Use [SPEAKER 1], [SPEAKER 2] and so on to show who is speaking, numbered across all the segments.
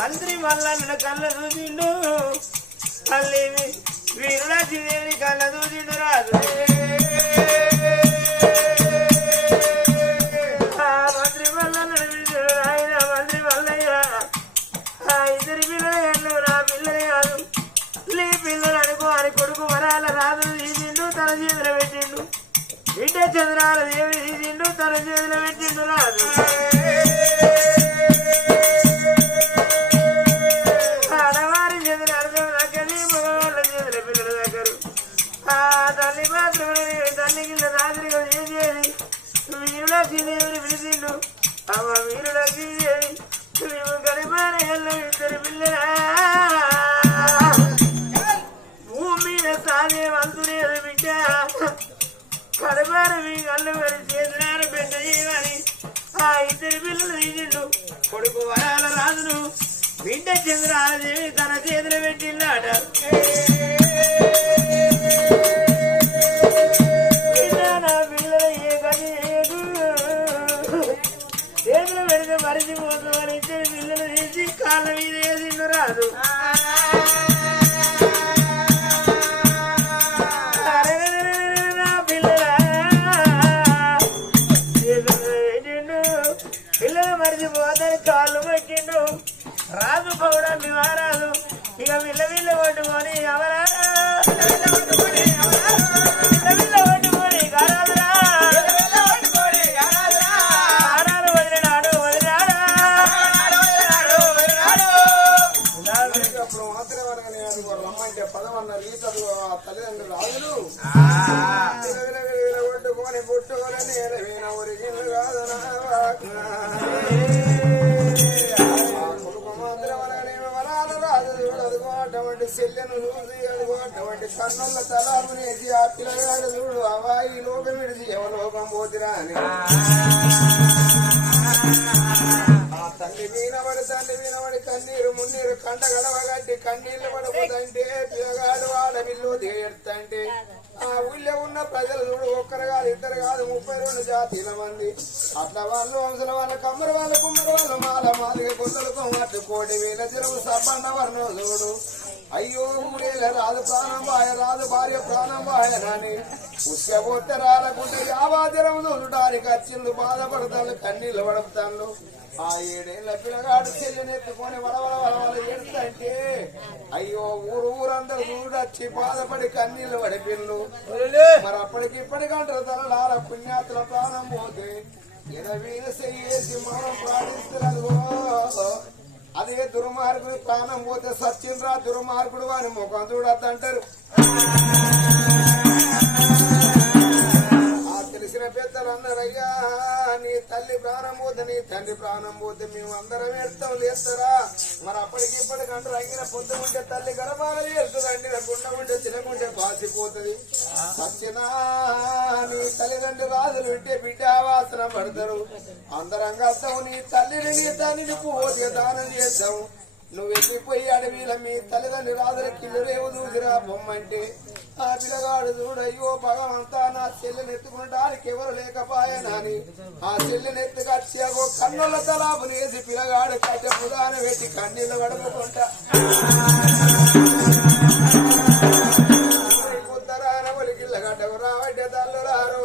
[SPEAKER 1] మంత్రి మల్లన్న కళ్ళ చూసిండు. మళ్ళీ వీరులక్ష్మీదేవి కళ్ళ చూసిండు రాదు మంత్రి మల్లన్న పిలిచాడు ఆయన మంత్రి మల్లయ్య. ఆ ఇద్దరి పిల్లలు ఎల్లు నా పిల్లలు కాదు. నీ పిల్లలు అనుకో అని కొడుకు వరాల రాజులు తీసిండు తన చేతిలో పెట్టిండు. బిడ్డ చంద్రాల దేవి తీసిండు తన చేతిలో పెట్టిండు రాజు. అమ్మ ఇద్దరు పిల్లల భూమి మీద సాగే చేతులార బిడ్డ చేయమని ఆ ఇద్దరు పిల్లలు తీసిండు కొడుకు వరాల రాజును బిడ్డ చంద్రాలదేవి తన
[SPEAKER 2] obrigado. రమ్మంటే పదవన్న రీతలు ఆ తల్లిదండ్రులు రాజులు. కొట్టుకొని పుట్టుకొని నేరవీన ఒరిగిన్లు కాదు కొడుకు మాత్రం వరాల రాజు చూడు అదిగో అటువంటి చెల్లెను చూసి అదిగో అటువంటి కన్నుల తలాలు నేసి ఆ పిల్లగాడు చూడు అవాయి లోకం విడిచి ఎవలోకం పోతిరా అని. తల్లి వీనబడి తల్లి వీనబడి కన్నీరు మున్నీరు కంట గడవగట్టి కన్నీళ్ళు పడబోతంటే పిల్లగాడు ఆడవిల్లు తీరుతంటే. ఆ ఊళ్ళో ఉన్న ప్రజలు చూడు ఒక్కరు కాదు ఇద్దరు కాదు ముప్పై రెండు జాతీల మంది. అట్లా వాళ్ళు వంశల వాళ్ళ కమ్మరి వాళ్ళ కుమ్మరి వాళ్ళు మాల మాదిగ గుండలు కొమ్మట్టు కోటి వేల చెరువు సబ్బండ వర్ణం చూడు. అయ్యో ఊరేల రాదు ప్రాణం బాయ రాదు భార్య ప్రాణం బాయ నాని ఉత్సవోత్త రాలకుంటే యావాదిరం చూడటానికి వచ్చిండు బాధపడతాను కన్నీళ్ళు పడతాను ఆ ఏడేళ్ళ పిల్లగాడు చెల్లెనెత్తుకొని వలవల వలవల ఏడుతంటే అయ్యో ఊరు ఊరందరూ చూడొచ్చి బాధపడి కన్నీళ్ళు పడిపిండు మరి అప్పటికి ఇప్పటికంటారు తలలార పుణ్యాతుల ప్రాణం పోతే ఎనవీన చెయ్యేసి మనం ప్రార్థిస్తున్నారు. అదే దుర్మార్గుడు ప్రాణం పోతే సత్యంరా దుర్మార్గుడు అని ముఖం చూడద్దంటారు. చూసిన పెద్దలు అన్నారయ్యా నీ తల్లి ప్రాణం పోతే నీ తండ్రి ప్రాణం పోతే మేము అందరం ఏడుతాం లేస్తారా మరి అప్పటికి ఇప్పటికి అంటారు అయిన పొద్దు ఉంటే తల్లి గర్భాల చేస్తుందండి గుండ ఉంటే చిన్నగుంటే పాసిపోతుంది. వచ్చినా నీ తల్లిదండ్రి రాజులు వింటే బిడ్డ వాసన పడతారు. అందరం కలుస్తాం నీ తల్లిని నీ తల్లిని పోతే దానం చేస్తాం నువ్వు వెళ్ళిపోయి అడవిలో మీ తల్లిదండ్రి రాజుల కిల్లు రేవు చూసిరా బొమ్మంటే. ఆ పిల్లగాడు చూడయ్యో భగవంతా నా చెల్లెని ఎత్తుకుంటానికి ఎవరు లేకపాయనని. ఆ చెల్లెని ఎత్తుకొచ్చి కన్నుల తలాపు నేసి పిల్లగాడు కట్టె పుదాన పెట్టి కన్నీళ్ళు గడుపుకుంటా ఉత్తరాన ఒలికిళ్ళ గడ్డకు రావడ్డ తల్లు రారు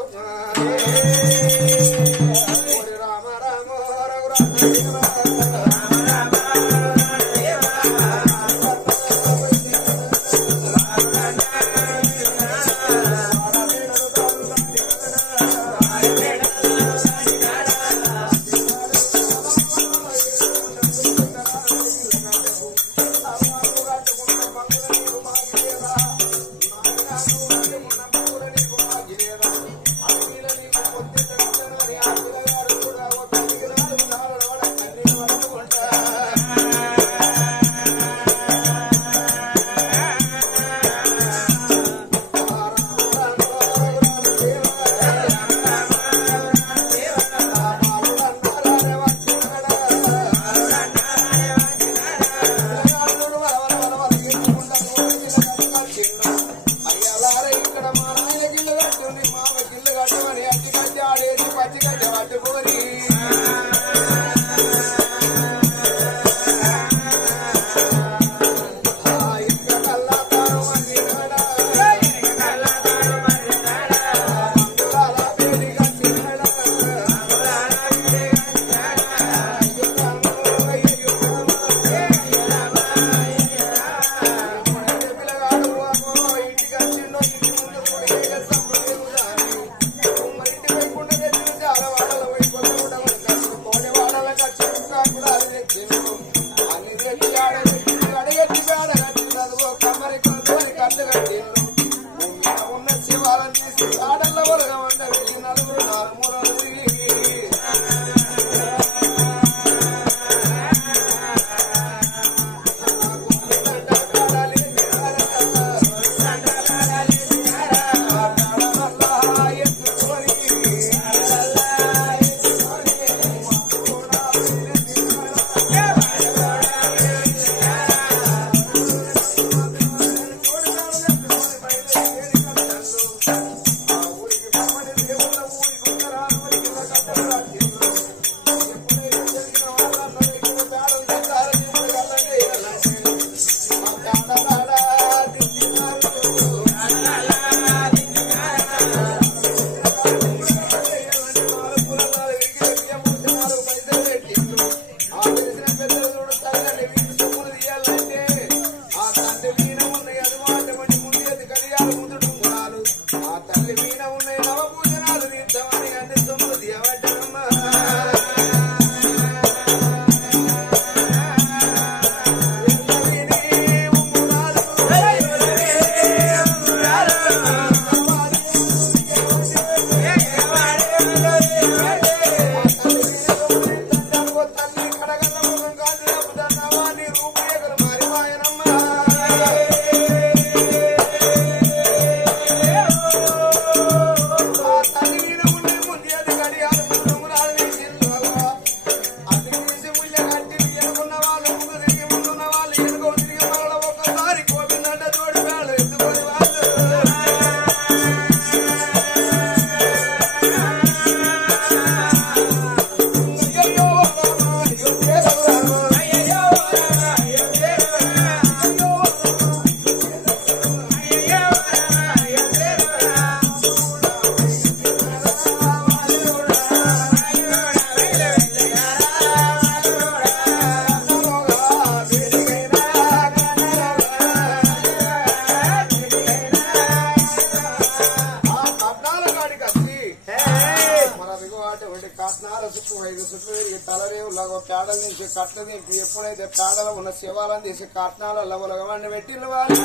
[SPEAKER 2] ఎప్పుడైతే ఉన్న శివాలను తీసి కట్నాల వండి పెట్టిన వాళ్ళు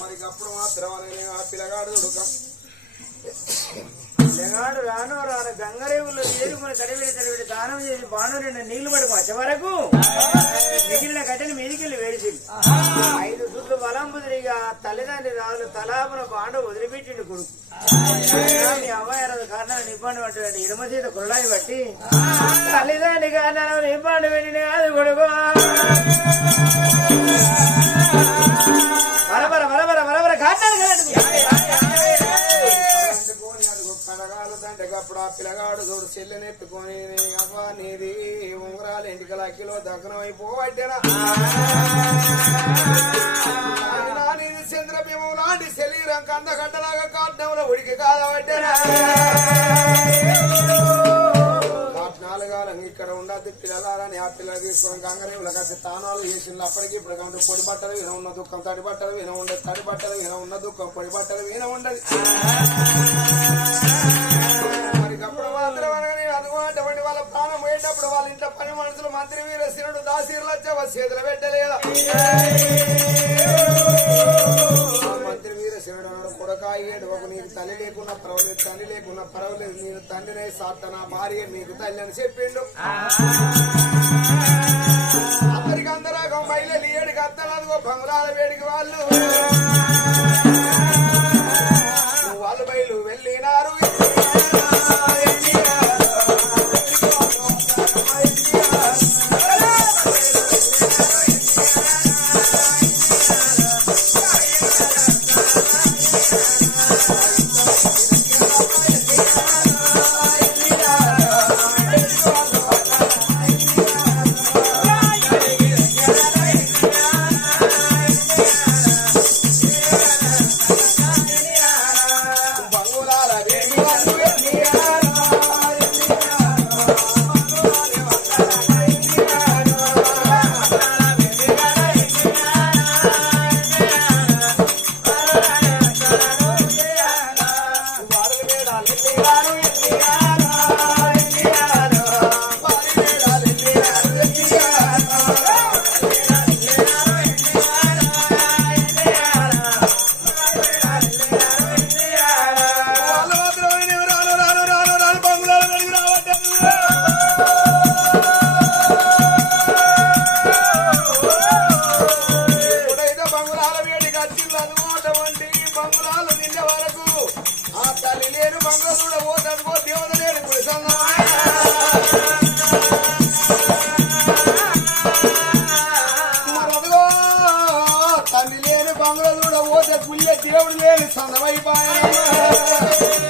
[SPEAKER 2] మరి అప్పుడు మాత్రం ఆ పిల్లగాడు చూడక
[SPEAKER 1] జగాడు రాను రాను గంగరేవుల్లో ఏరుకుని తడివిడి తడివిడి దానం చేసి బాణం రెండు నీళ్ళు పడి వచ్చే వరకు. మిగిలిన గడ్డని మీదికెళ్ళి వేడిచింది ఐదు సుట్లు బలం తిరిగి తల్లిదండ్రి రాజులు తలాపున బాండ వదిలిపెట్టిండు కొడుకు. అమ్మాయి కారణాలు ఇబ్బంది పట్టాడు ఇరమ చేత కుళ్ళాయి బట్టి. తల్లిదండ్రి కారణాలు ఇబ్బంది పెట్టిన కాదు కొడుకు.
[SPEAKER 2] పిల్లగాడు చూడు చెల్లెనెత్తుకొని అవ్వ నీది ఉంగరాలు ఎంటికల అక్కిలో దగ్నం అయిపోవట్టేనా నీది చంద్రబింబం లాంటి శరీరం కందగడ్డలాగా కాటంలో ఉడికి కాదబట్టేనా కాట్నాలుగాలం ఇక్కడ ఉండదు పిల్లలని ఆ పిల్లలు తీసుకొని గంగరేవులు కలిసి తానాలు చేసింది అప్పటికి ఇప్పుడు కాబట్టి పొడి బట్టలు విన ఉన్న దుఃఖం తడి బట్టలు విన ఉండదు తడి బట్టలు విన ఉన్న దుఃఖం పొడి బట్టలు విన ఉండదు. మరి అనగానే అటువంటి వాళ్ళ ప్రాణం పోయేటప్పుడు వాళ్ళ ఇంట్లో పని మనుషులు మంత్రి వీర సిరుడు దాసీరులు వచ్చే వాళ్ళ చేతులు పెట్టలేదా? మంత్రి వీర శివుడు అన్నాడు ఏడు ఒక నీకు తల్లి లేకున్నా పర్వాలేదు తల్లి లేకున్నా పర్వాలేదు నేను తండ్రినే సాత్త నా భార్య నీకు తల్లి అని చెప్పిండు. అందరికి బయలు ఏడుకి అత్తనాదుగో బంగుళాల వేడికి వాళ్ళు.
[SPEAKER 1] बाया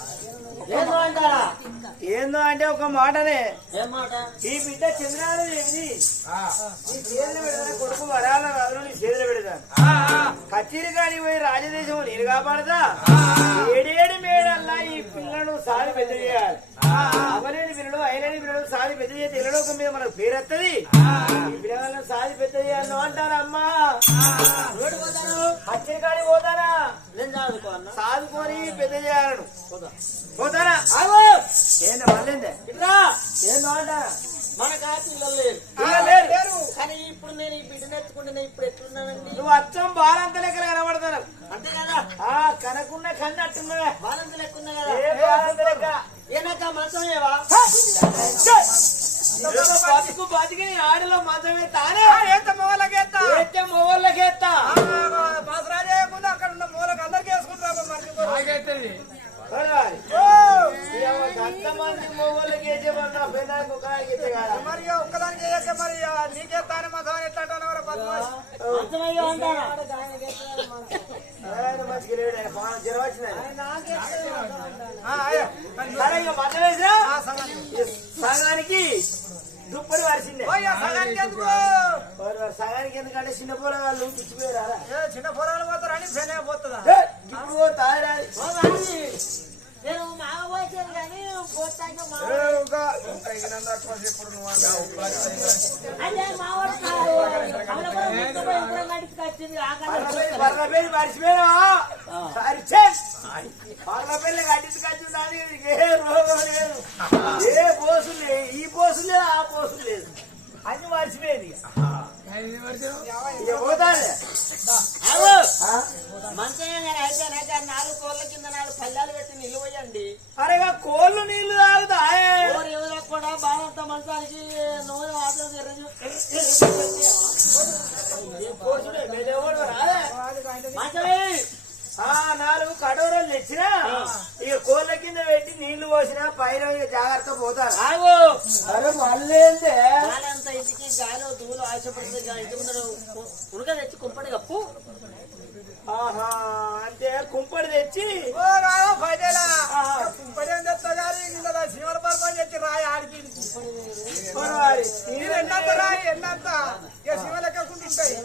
[SPEAKER 1] ఏందో అంటారా? ఏందో అంటే ఒక మాటనే. ఈ బిడ్డ చంద్రాలు ఏమిది కొడుకు వరాల రాజులు నీ చేతులు పెడతాను. కచేరి కాడి పోయి రాజదేశం నేను కాపాడతా? ఏడేడు మేడల్లా ఈ పిల్లను సారి పెద్ద చేయాలి. అవలేని పిల్లలు అయిలేని పిల్లలు సారి పెద్ద చేసి ఇళ్ళలోకం మీద మనకు పేరెత్తది ఈ పిల్లలను సారి పెద్ద చేయాలి. అంటారా అమ్మా? కచేరి కాడి పోతానా? చదువుకొని పెద్ద చేయాలను. ఏందో అంటారా
[SPEAKER 3] మనకు ఆ పిల్లలు లేరు. కానీ ఇప్పుడు నేను ఈ బిడ్డ నెత్తుకుంటే ఇప్పుడు ఎట్లున్నానండి?
[SPEAKER 1] నువ్వు అచ్చం బాలంత లెక్క కనబడతాను.
[SPEAKER 3] అంతే కదా?
[SPEAKER 1] ఆ కనకున్న కన్నట్టున్నవే
[SPEAKER 3] బాలంత లెక్కున్నా కదా
[SPEAKER 1] ఏ బాలంత లెక్క?
[SPEAKER 3] ఏనాక మంచం ఏవా?
[SPEAKER 1] బతుకు బతికి ఆడలో మంచమే తానే ఎంత మొగలకేస్తా ఎంత మొగలకేస్తా
[SPEAKER 4] అక్కడ ఉన్న మూలకు
[SPEAKER 1] కదా?
[SPEAKER 4] మరి ఒక్కదానికి చేస్తే మరి? నీకే తానే మతం ఎట్లా అంటారు? బద్మాష్
[SPEAKER 1] సగానికి. దుప్పటి వరిసిందే.
[SPEAKER 4] ఓయ్య, సగానికి ఎందుకు?
[SPEAKER 1] ఎందుకంటే చిన్న పోరగాళ్ళు పిచ్చిపోయారా
[SPEAKER 4] ఏ, చిన్న పొలాలు పోతారు? అని ఫెనే పోతుందా?
[SPEAKER 3] నేను మావ పోసాను కానీ
[SPEAKER 2] అన్నావు.
[SPEAKER 3] అంటే మావాడు కాదు అమలాపురం తీసుకుపోయి ఎప్పుడో నడిచి వచ్చింది ఆకలి
[SPEAKER 1] పర్ల పెళ్ళి మర్చిపోయినా సారీ చెక్ పర్ల పెళ్ళి కట్టించుకొచ్చిన దానికి ఏ రోగం లేదు ఏ పోసు లేదు ఈ పోసు లేదు ఆ పోసు లేదు అన్ని మర్చిపోయింది
[SPEAKER 3] నాలుగు కోళ్ళ కింద నాలుగు పల్లెలు పెట్టి నిలువయండి
[SPEAKER 1] అరే కోళ్ళు
[SPEAKER 3] నీళ్ళు కూడా మంచానికి నూనె
[SPEAKER 1] ఆ. నాలుగు కడవరలు తెచ్చినా ఇక కోళ్ళ కింద నీళ్ళు పోసినా పైన జాగ్రత్త పోతారు. అరే మళ్ళీ
[SPEAKER 3] ఇంటికి గాలి దూలు ఆశపడితే ఉడక తెచ్చి కుంపటి కప్పు.
[SPEAKER 1] అంటే కుంపడి తెచ్చి.
[SPEAKER 4] ఓ రావా తెచ్చి రాయి ఆడికి ఎన్నంత రాయి? ఎన్నంత? ఇక శివ లెక్కకుంటుంటాయి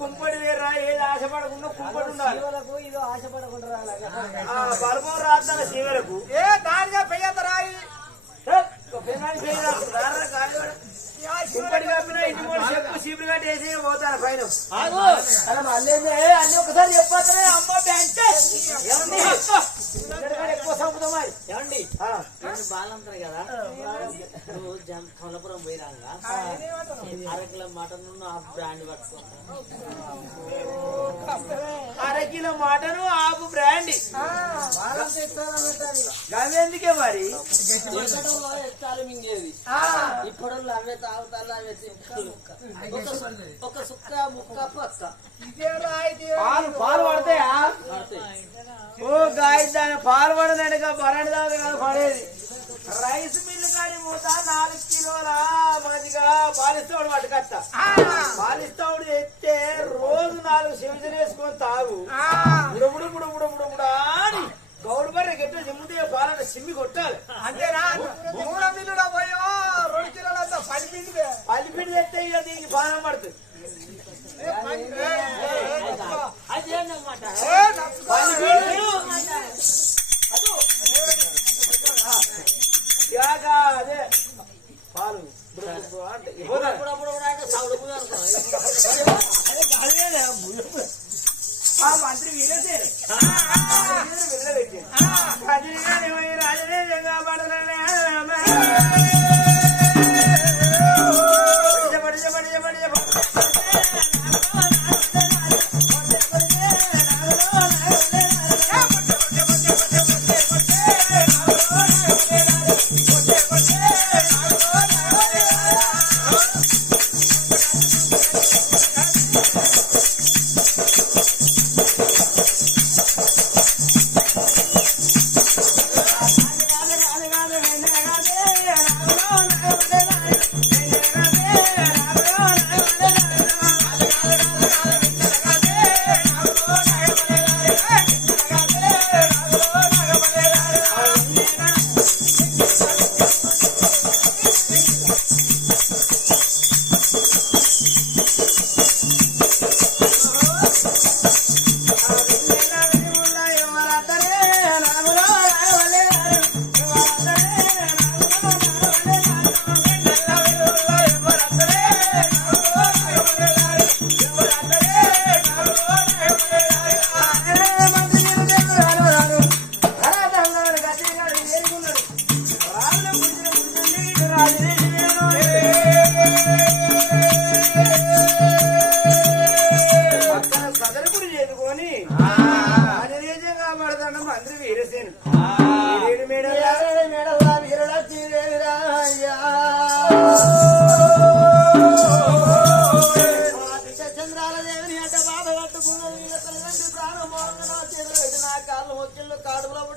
[SPEAKER 1] కుంపడి వేరు రాయి.
[SPEAKER 4] ఏది ఆశపడకుండా కుంపడి ఉండాలి.
[SPEAKER 1] ఇదో ఆశపడకుండా రాద్దాల శివలకు ఏ దానిగా పెయ్యంత రాయి. కుంపడి చీపురు కట్టి వేసి పోతాను పైన. అలా మళ్ళీ అన్ని ఒకసారి చెప్పొద్దనే అమ్మ బ్యాంక్ మరి?
[SPEAKER 3] ఏమండి? కదా? నువ్వు పోయిరాగా అరకిలో మటన్ ఆ బ్రాండ్ పట్టుకుంటా
[SPEAKER 1] అర కిలో మటను ఆపు బ్రాండ్. మరి?
[SPEAKER 3] ఇప్పుడు అవే తాగుతారు అవే తింటారు ఒక సుక్క ముక్క పక్క.
[SPEAKER 1] పాలు పాలు పడతాయా?
[SPEAKER 3] పడతాయి.
[SPEAKER 1] ఓ గాయ దాని పాలు పడదండి. బరణ దాకా కాదు పడేది రైస్ మిల్లు కాడి మూత నాలుగు కిలోల మంచిగా పాలిస్తాడు పట్టుకత్త పాలిస్తాడు ఎత్తే రోజు నాలుగు చెవిజలు వేసుకొని తాగు బుడబుడు బుడబుడు బుడబుడా అని గౌడు బర్రె గట్ట జిమ్ముతే పాలంటే సిమ్మి కొట్టాలి
[SPEAKER 4] అంతేనా మూడ మిల్లుడా పోయో రెండు కిలోలంతా పది మిల్లువే
[SPEAKER 1] పల్లిపిండి తెస్తే ఇక దీనికి పాలన పడుతుంది
[SPEAKER 3] అదేనమాట
[SPEAKER 1] ఇలాగ అదే పాలు అంటే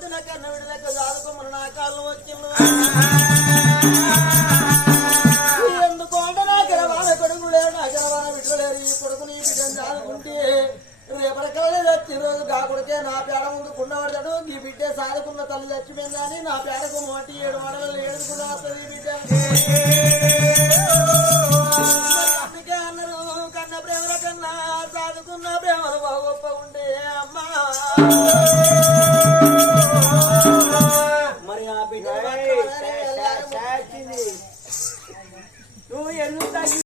[SPEAKER 3] కాడులో పుట్టి నా కన్న విడి లెక్క నా కాళ్ళు